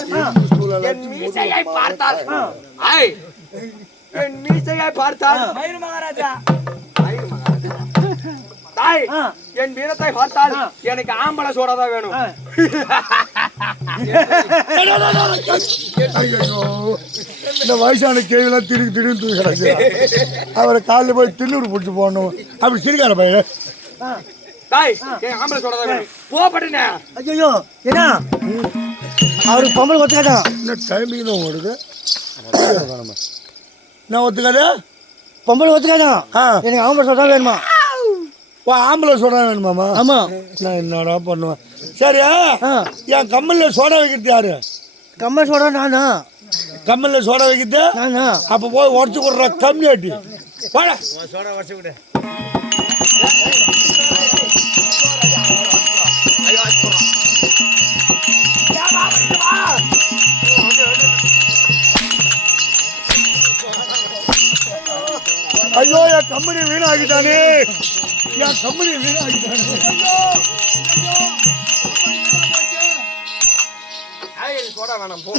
பார்த்தால் என் மீசையை பார்த்தால் என் மீசையை பார்த்தால் மயிர் மகாராஜா தாய் என் வீரத்தை பார்த்தால் எனக்கு ஆம்பளை சோடாதான் வேணும். இந்த வயசான கேள்விலாம் திடீர்னு திடீர்னு தூக்கிறாங்க. அவரை காலையில் போய் தின்னூர் பிடிச்சி போடணும். அப்படி சிரிக்கார பையன். தாய் என் ஆம்பளை சோடாதான் வேணும். போப்பட்டுனே. ஐயோ என்ன அவருக்கு பொம்பளை ஒத்துக்காதான். இன்னும் டைமிங் தான் ஓடுது. நான் ஒத்துக்காது. பொம்பளை ஒத்துக்காதான். எனக்கு ஆம்பளை சோடா வேணுமா? ஆம்பளை சோடா வேணுமாமா? ஆமா. நான் என்னடா பண்ணுவேன். சரியா என் கம்மலில் சோடா வைக்கிறது யாரு? கம்மல் சோடா நானா? கம்மலில் சோடா வைக்கிறது நானா? அப்போ போய் உடச்சு கொடுற கம்மியாட்டி போட சோடா உடச்சு விடு. ஐயோ என் கம்பெனி வீணாகிட்டானே. என் கம்பெனி வீணாகிட்டானே. சோடா வேணாம் போ.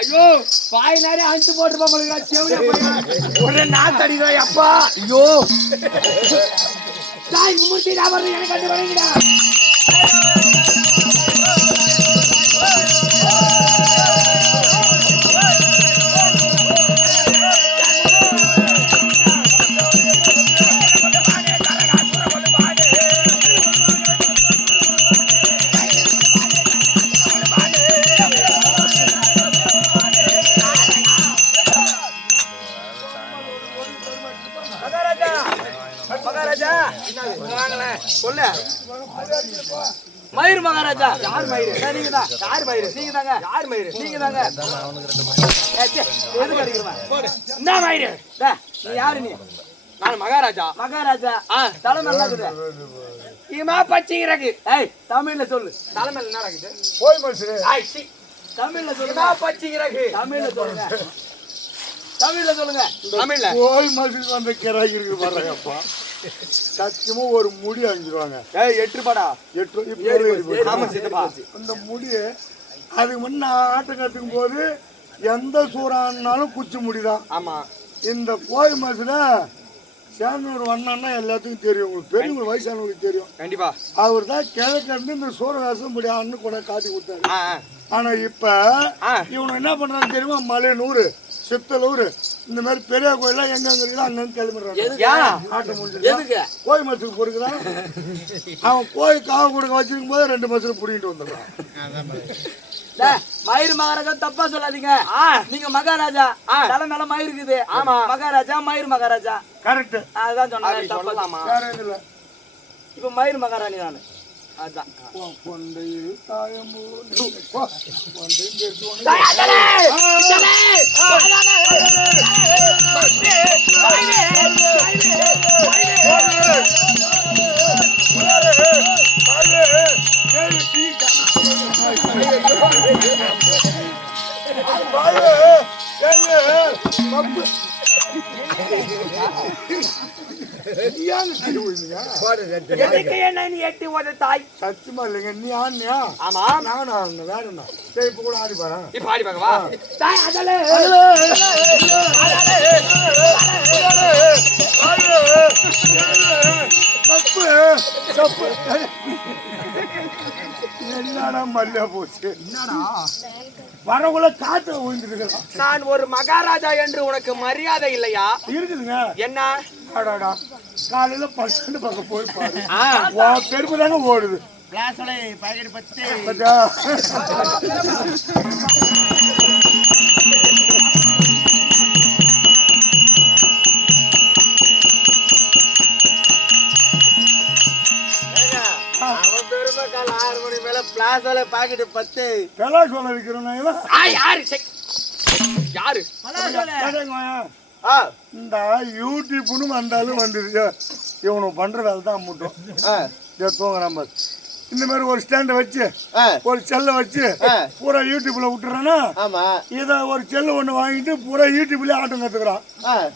ஐயோ பாய் நேரே அஞ்சு போட்டு ஒரே நாத்தடிதா அப்பா. ஐயோ தாய் மும்முட்டி ராமர் எனக்கு கண்டு வணங்கிடா. மயிர் மகாராஜா யார் மயிர்? நீங்க தான். யார் மயிர்? நீங்க தாங்க. யார் மயிர்? நீங்க தாங்க. எது கடிக்கிறவன் என்ன மயிர்? நீ யாரு? நீ நான் மகாராஜா. மகாராஜா தலைமை நல்லா இருக்குது. இமா பச்சிங்கிறக்கு தமிழ்ல சொல்லு. தலைமையில என்ன இருக்குது? போய் மனுஷனே. தமிழ்ல சொல்லுங்க. பச்சிங்கிறக்கு தமிழ்ல சொல்லுங்க. தமிழ்ல சொல்லுங்க. தமிழ்ல போய் மனுஷன் வந்து கிராக்கி இருக்கு பாருங்கப்பா. சத்தியமா ஒரு முடி அழிஞ்சிருவாங்க. 8 ரூபாடா. 8 அந்த முடி அதுக்கு முன்ன ஆட்டம் கத்துக்கும் போது எந்த சூறானாலும் குச்சி முடிதான். ஆமா. இந்த கோயில் மாசுல சேனூர் வண்ணான்னா எல்லாத்துக்கும் தெரியும். உங்களுக்கு பெரியவங்களுக்கு வயசானவங்களுக்கு தெரியும். கண்டிப்பா. அவர் தான் கிழக்கு இந்த சூரகாசம் முடியாதுன்னு கூட காட்டி கொடுத்தாரு. ஆனா இப்ப இவனு என்ன பண்றான்னு தெரியுமா? மலையனூர் சித்தலூர் இந்த மாதிரி பெரிய கோயிலாம் எங்க அங்க கிளம்பிடுறாங்க. ஆட்டம் முடிஞ்சு கோயில் மசூருக்கு பொறுக்குதான். அவன் கோயில் காவ கொடுக்க வச்சிருக்கும் போது 2 மசூரு புடிக்கிட்டு வந்துடுறான். மயிர் மகாராஜா தப்பா சொல்லாதீங்க. நீங்க மகாராஜா தலை மேல மயிர் இருக்குது. ஆமா மகாராஜா மயிர் மகாராஜா கரெக்ட். அதுதான் சொன்னாங்க. தப்பலாமா? இப்ப மயிர் மகாராணி நானு. அதான் கொண்டையில் தாயம் ஏன் கீழே விழுந்தீங்க? எதுக்கு என்ன நீ எட்டி ஓட தாய்? சத்தியமா இல்லைங்க, நீ ஆடுனியா? ஆமா. நானும் ஆடணும், வேற என்ன? சரி, இப்ப கூட ஆடி பாரு. இப்ப ஆடி பாக்க வா. தாய் அதலே தப்பு தப்பு. என்னடா மல்லியா போச்சு? வரக்குள்ள காற்று விழுந்துருக்கலாம். நான் ஒரு மகாராஜா என்று உனக்கு மரியாதை இல்லையா? இருக்குதுங்க. என்ன? அடாடா, காலையில 10 பக்கம் போய் பாரு, பெருமை தாங்க ஓடுது. பாத்தியா? அவன் பெருமை கால 6 மணி மேல பிளாஸால பாக்கெட் 10 பெலா சொல்ல விக்கிறோம். யாரு யாரு இந்த யூடியூப்னு வந்தாலும் வந்துருச்சு. இவனுக்கு பண்ற வேலை தான் மூட்டும். தூங்குறான் பாரு. இந்த மாதிரி ஒரு ஸ்டாண்டை வச்சு ஒரு செல்லை வச்சு பூரா யூடியூப்ல விட்டுறானா, இதை ஒரு செல்லு ஒண்ணு வாங்கிட்டு பூரா யூடியூப்லயே ஆட்டம் கத்துக்கிறான்.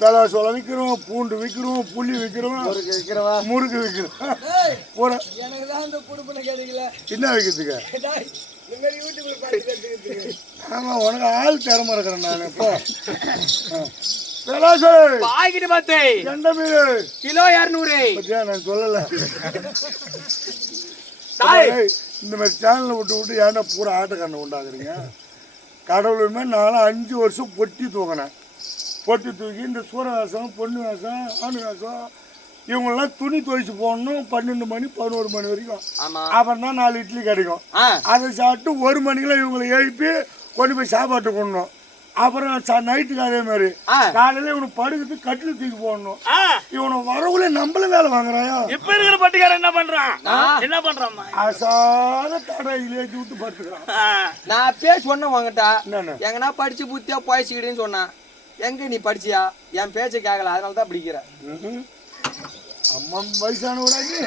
பெலா சொல்ல விற்கிறோம், பூண்டு விற்கிறோம், புள்ளி விற்கிறோம், முறுக்கு விற்கிறோம். பூரா எனக்கு தான் இந்த குடும்பம் கேட்டீங்களா? என்ன வைக்கிறதுக்கு? நீங்க யூடியூப்ல பாத்து கத்துக்கிட்டீங்க. ஆமா, உனக்கு ஆள் திறமை இருக்கிறேன் நான். இப்போ பாக்கெட் 10 எந்த மீன் கிலோ 200. நான் சொல்லல. தாய் இந்த மாதிரி சேனலை விட்டு ஏன்னா பூரா ஆட்டக்கண்ணை உண்டாக்குறீங்க. கடவுளுமே நானும் 5 வருஷம் பொட்டி தூக்கினேன். பொட்டி தூக்கி இந்த சூர வேஷம், பொண்ணு வேஷம், ஆணு வேஷம் இவங்கெல்லாம் துணி துவைச்சு போடணும். 12 மணி 11 மணி வரைக்கும். அப்புறம் தான் 4 இட்லி கிடைக்கும். அதை சாப்பிட்டு 1 மணிக்கெல்லாம் இவங்களை எழுப்பி கொண்டு போய் சாப்பாட்டு கொண்டணும். அப்புறம் நைட்டுக்கு அதே மாதிரி காலையில இவனுக்கு படுக்கிறது கட்டில் தூக்கி போடணும். இவனை வரவுல நம்மள வேலை வாங்குறாயா? இப்ப இருக்கிற பட்டிக்காரன் என்ன பண்றான்? என்ன பண்றான்? அசாத தடையில ஏற்றி விட்டு படுத்துக்கிறான். நான் அப்பயே சொன்னேன் வாங்கட்டா, எங்கன்னா படிச்சு புத்தியா போயிச்சுக்கிட்டேன்னு சொன்னான். எங்க நீ படிச்சியா? என் பேச்சை கேட்கல, அதனால தான் பிடிக்கிற. அம்மா வயசானவராஜி,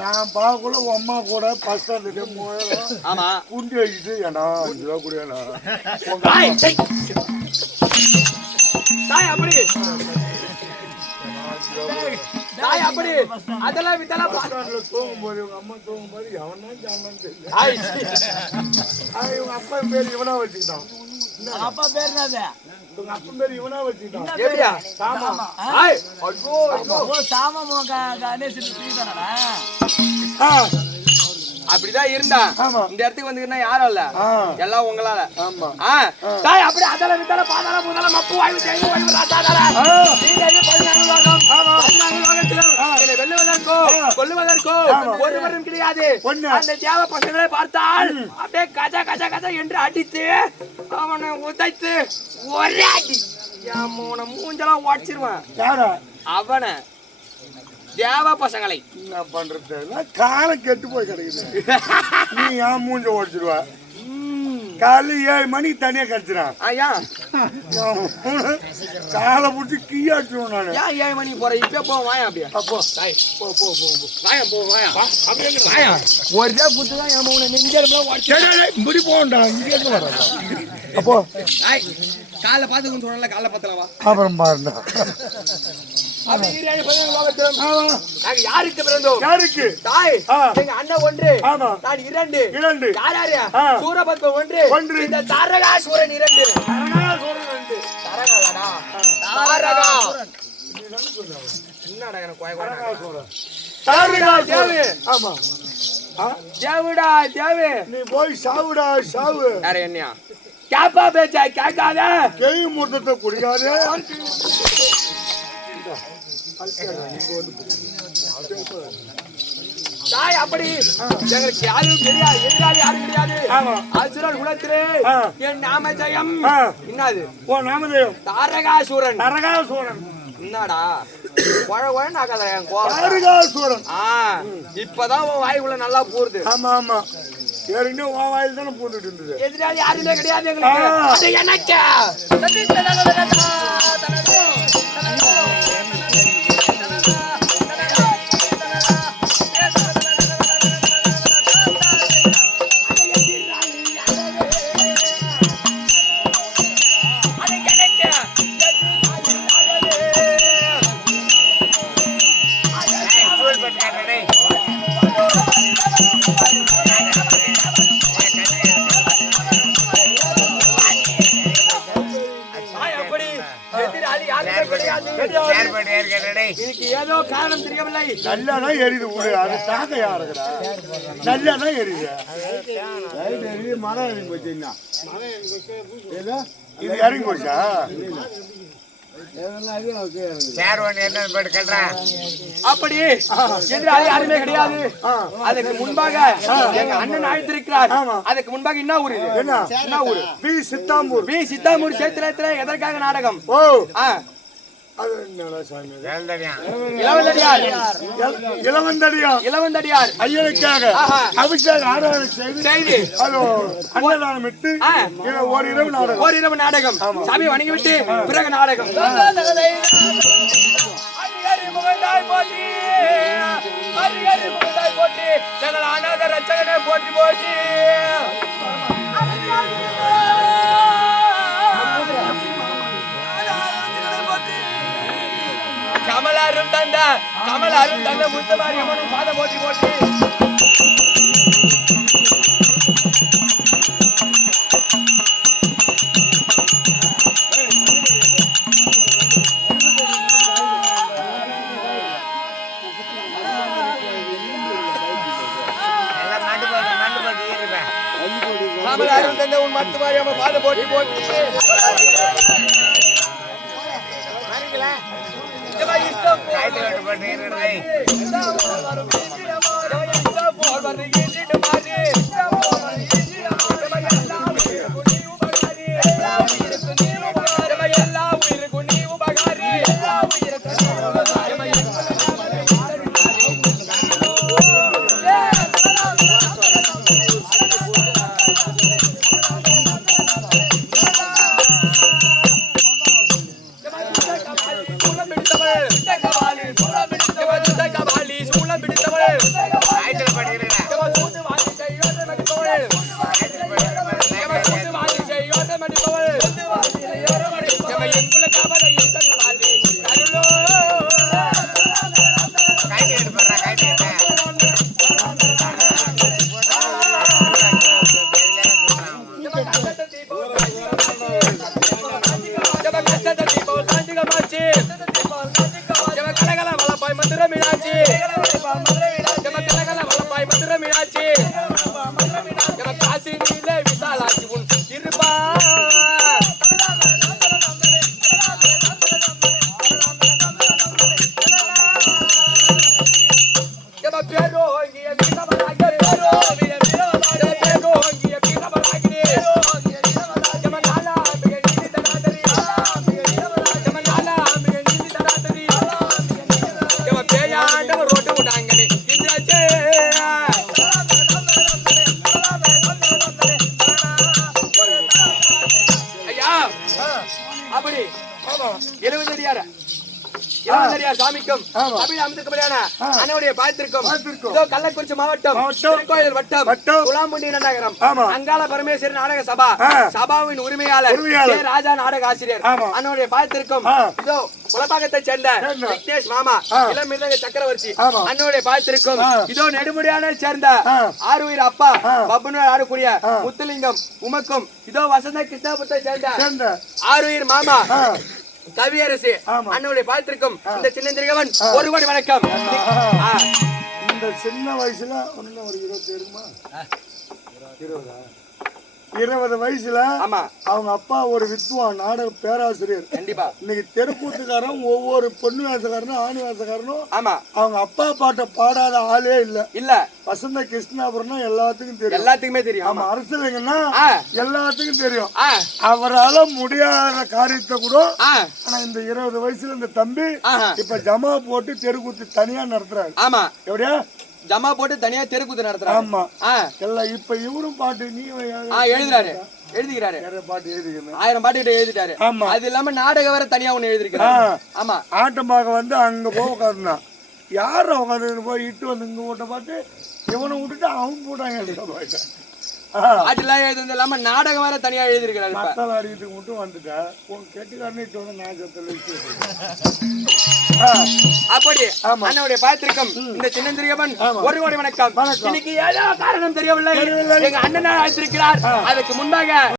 நான் பார்க்கல உன் அம்மா கூட ஃபர்ஸ்ட் ஆமா குண்டி வச்சுட்டு ஏன்னா 5 ரூபா கூடனா அப்படி அப்படி அதெல்லாம் விட்டலாம். தூங்கும்போது உங்க அம்மா தூங்கும்போது எவனா ஜானான்னு தெரியல. இவங்க அப்பா பேர் இவனா வச்சுக்கிட்டான். அப்பா பேர் என்னது? உங்க அப்பா பேர் இவனா வச்சுக்கிட்டான். எப்படியா? சாமா. சாமா கணேசன் தூக்கிட்டானடா. அப்படிதான் இருந்தா இந்த இடத்துக்கு வந்துக்கினா யாரும் இல்ல, எல்லாம் உங்களால. ஆமா. தாய் அப்படி அதெல்லாம் விட்டால பாதாள பூதாள மப்பு வாய்வு தேய்வு வாய்வு ராசாதாள நீங்க 14 லோகம் 14 லோகத்திலும் என்னை வெல்லுவதற்கோ கொல்லுவதற்கோ ஒருவரும் கிடையாது. அந்த தேவ பசங்களை பார்த்தால் அப்படியே கஜா கஜா கஜா என்று அடித்து அவனை உதைத்து ஒரே அடி அவனை மூஞ்செல்லாம் உடச்சிருவான். அவனை தேவ பசங்களை என்ன பண்றது? காலம் கெட்டு போய் கிடைக்குது. நீ ஏன் மூஞ்ச ஓடிச்சிருவ? காலையில் 7 மணிக்கு தனியா கடிச்சிடான். காலை பிடிச்சி கீயாச்சுருவோம் நான். ஏன் 7 மணிக்கு போறேன்? இப்ப போ வாயா அப்படியே. அப்போ போ போ போ வாயா போ வாயா அப்படியே வாயா. ஒரே புத்துதான் என் மகனை நெஞ்செலும்புல உடைச்சு முடி போண்டா. இங்க இருந்து வர்றா. அப்போ காலைல பாத்துக்கன்னு சொன்னல, காலைல பாத்தலாம் வா. அப்புறம் பாருடா. யாருக்கு பிறந்தோம்? யாருக்கு? தாய் எங்க அண்ணன் 1, நான் 2. யார் யாரு? சூரபத்மன் 1, இந்த தாரகாசூரன் 2. தாரகாடா தாரகா என்னடா எனக்கு கோய கோய தாரகா தேவி. ஆமா. தேவுடா தேவி, நீ போய் சாவுடா சாவு. யார என்னையா கேப்பா பேச்சா கேட்காத, கேய் மூர்த்தத்தை குடிக்காதே. தாய் அப்படி எங்களுக்கு யாரும் தெரியாது, எதிராளி யாரும் கிடையாது. அசுரன் குலத்திலே என் நாம ஜெயம். என்னது ஓ நாமதேயம்? தாரகாசூரன். தாரகாசூரன் என்னடா குழன்னு ஆகாத என் கோவம். தாரகாசூரன். இப்பதான் உன் வாய்க்குள்ள நல்லா போகுது. ஆமா ஆமா, ஏற்கனவே உன் வாயில் தானே போட்டுட்டு இருந்தது. எதிராளி யாருமே கிடையாது எங்களுக்கு. எனக்கு இதுக்கு ஏதோ காரணம் தெரியவில்லை. நல்லாதான் எரியுது விடு, அது தாக்க யாருக்குறா நல்லாதான் எரியுது. இது இறங்கி போச்சா? அப்படி எதிராளி யாருமே கிடையாது. அதுக்கு முன்பாக எங்க அண்ணன் அழைத்திருக்கிறார். அதுக்கு முன்பாக என்ன ஊரு? என்ன ஊரு? பி சித்தாம்பூர். பி சித்தாம்பூர் சேத்திரத்துல எதற்காக நாடகம்? ஓ ஆ, அது என்னடா சாமி? இளவந்தடியார். இளவந்தடியார் ஐயனுக்காக ஆஹா. அபிஷேக ஆராதனை செய்து அது அன்னதானம் இட்டு ஓரிரவு நாடகம். ஓரிரவு நாடகம். சாமி வணங்கி விட்டு பிறகு நாடகம். போட்டி போட்டி கமலாரும் தந்த முத்தமாரி அம்மனும் பாத போட்டி போட்டி கமலாரும் தந்த உன் முத்தமாரி அம்மன் பாத போட்டி போட்டி அப்படி 70 அடியார சாமிக்கும் அண்ணனுடைய பாத்திருக்கும் கள்ளக்குறிச்சி மாவட்டம் திருக்கோயில் வட்டம் துலாம்புண்டி நகரம் அங்காள பரமேஸ்வரி நாடக சபா சபாவின் உரிமையாளர் ராஜா நாடக ஆசிரியர் அண்ணனுடைய பாத்திருக்கும் இதோ குலப்பாக்கத்தை சேர்ந்த விக்னேஷ் மாமா இளமிருதங்க சக்கரவர்த்தி அண்ணனுடைய பாத்திருக்கும் இதோ நெடுமுடியான சேர்ந்த ஆறுயிர் அப்பா பப்புனு ஆடக்கூடிய முத்துலிங்கம் உமக்கும் இதோ வசந்த கிருஷ்ணாபுரத்தை சேர்ந்த ஆறுயிர் மாமா கவியரசு அண்ணனுடைய பாத்திருக்கும் இந்த சின்னந்திரிகவன் ஒரு கோடி வணக்கம். இந்த சின்ன வயசுல ஒரு 20 இருக்குமா? 20 வயசுல அவங்க அப்பா ஒரு வித்வான் நாடக பேராசிரியர். கண்டிப்பா இன்னைக்கு தெருக்கூத்துக்காரன் ஒவ்வொரு பொண்ணு வேசக்காரனும் ஆண் வேசக்காரனும் அவங்க அப்பா பாட்டை பாடாத ஆளே இல்ல. வசந்த கிருஷ்ணாபுரம் எல்லாத்துக்குமே தெரியும். ஆமா அரசியலுங்கன்னா எல்லாத்துக்கும் தெரியும். அவரால முடியாத காரியத்தை கூட ஆனா இந்த 20 வயசுல இந்த தம்பி இப்ப ஜமா போட்டு தெருக்கூத்து தனியா நடத்துறாரு. ஆமா எப்படியா ஜமா போட்டு தனியா தெருக்கூத்து நடத்துறாரு. ஆமா எல்லாம் இப்ப இவரும் பாட்டு நீ எழுதுகிறாரு பாட்டு எழுதிக்கணும் 1000 பாட்டு கிட்ட எழுதிட்டாரு. அது இல்லாம நாடக வேற தனியா ஒண்ணு எழுதிருக்காரு. ஆமா ஆட்டமாக வந்து அங்க போக உட்காந்துனா யாரும் உட்காந்து போய் இட்டு வந்து இங்க ஓட்ட பார்த்து இவனை விட்டுட்டு அவன் போட்டாங்க எழுதிட்டான். அதெல்லாம் எழுதுறது இல்லாம நாடகம் வேற தனியா எழுதிருக்காரு. மத்தால் அடிக்கிறதுக்கு மட்டும் வந்துட்டா உன் கெட்டுக்காரனிட்டு வந்து நாஜத்துல அப்படி அண்ணனுடைய பாத்திருக்கும் இந்த சின்னந்திரியவன் ஒரு கோடி வணக்கம். இன்னைக்கு ஏதோ காரணம் தெரியவில்லை. எங்க அண்ணன் அழைத்திருக்கிறார். அதுக்கு முன்பாக